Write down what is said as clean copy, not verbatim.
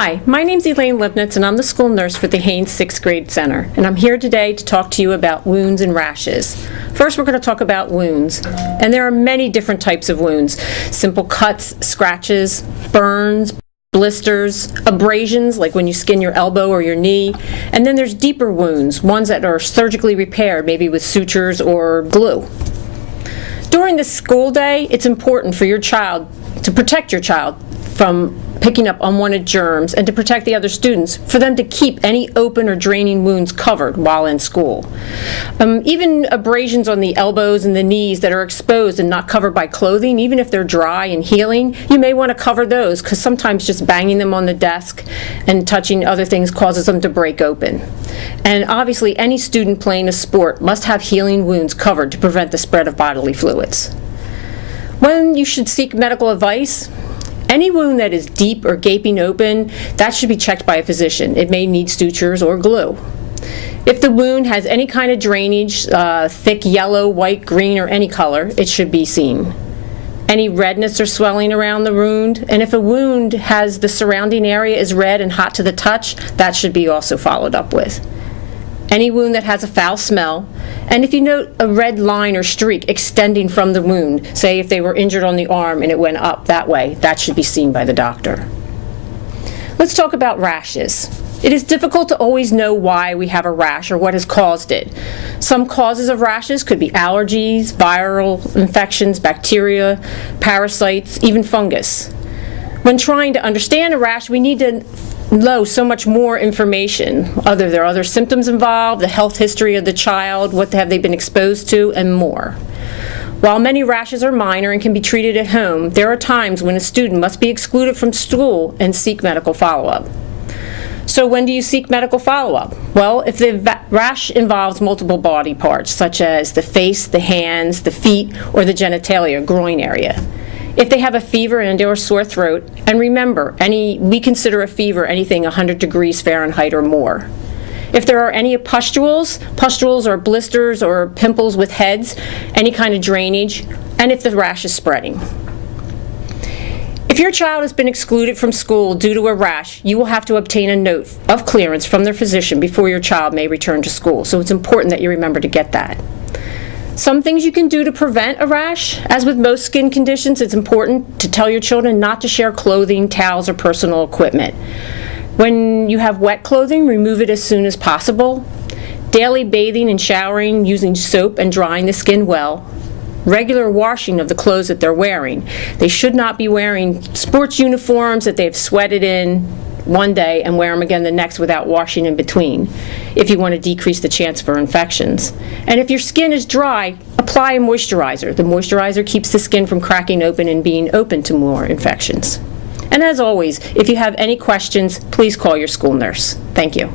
Hi, my name's Elaine Lipnitz, and I'm the school nurse for the Haynes 6th Grade Center, and I'm here today to talk to you about wounds and rashes. First, we're going to talk about wounds, and there are many different types of wounds. Simple cuts, scratches, burns, blisters, abrasions, like when you skin your elbow or your knee, and then there's deeper wounds, ones that are surgically repaired, maybe with sutures or glue. During the school day, it's important for your child to protect your child from picking up unwanted germs and to protect the other students, for them to keep any open or draining wounds covered while in school. Even abrasions on the elbows and the knees that are exposed and not covered by clothing, even if they're dry and healing, you may want to cover those, because sometimes just banging them on the desk and touching other things causes them to break open. And obviously, any student playing a sport must have healing wounds covered to prevent the spread of bodily fluids. When you should seek medical advice, any wound that is deep or gaping open, that should be checked by a physician. It may need sutures or glue. If the wound has any kind of drainage, thick yellow, white, green, or any color, it should be seen. Any redness or swelling around the wound, and if a wound has the surrounding area is red and hot to the touch, that should be also followed up with. Any wound that has a foul smell, and if you note a red line or streak extending from the wound, say if they were injured on the arm and it went up that way, that should be seen by the doctor. Let's talk about rashes. It is difficult to always know why we have a rash or what has caused it. Some causes of rashes could be allergies, viral infections, bacteria, parasites, even fungus. When trying to understand a rash, we need to know so much more information. There are other symptoms involved, the health history of the child, what have they been exposed to, and more. While many rashes are minor and can be treated at home, there are times when a student must be excluded from school and seek medical follow-up. So when do you seek medical follow-up? Well, if the rash involves multiple body parts, such as the face, the hands, the feet, or the genitalia, groin area. If they have a fever and/or sore throat, and remember, we consider a fever anything 100 degrees Fahrenheit or more. If there are any pustules are blisters or pimples with heads, any kind of drainage, and if the rash is spreading. If your child has been excluded from school due to a rash, you will have to obtain a note of clearance from their physician before your child may return to school, so it's important that you remember to get that. Some things you can do to prevent a rash. As with most skin conditions, it's important to tell your children not to share clothing, towels, or personal equipment. When you have wet clothing, remove it as soon as possible. Daily bathing and showering using soap and drying the skin well. Regular washing of the clothes that they're wearing. They should not be wearing sports uniforms that they've sweated in one day and wear them again the next without washing in between, if you want to decrease the chance for infections. And if your skin is dry, apply a moisturizer. The moisturizer keeps the skin from cracking open and being open to more infections. And as always, if you have any questions, please call your school nurse. Thank you.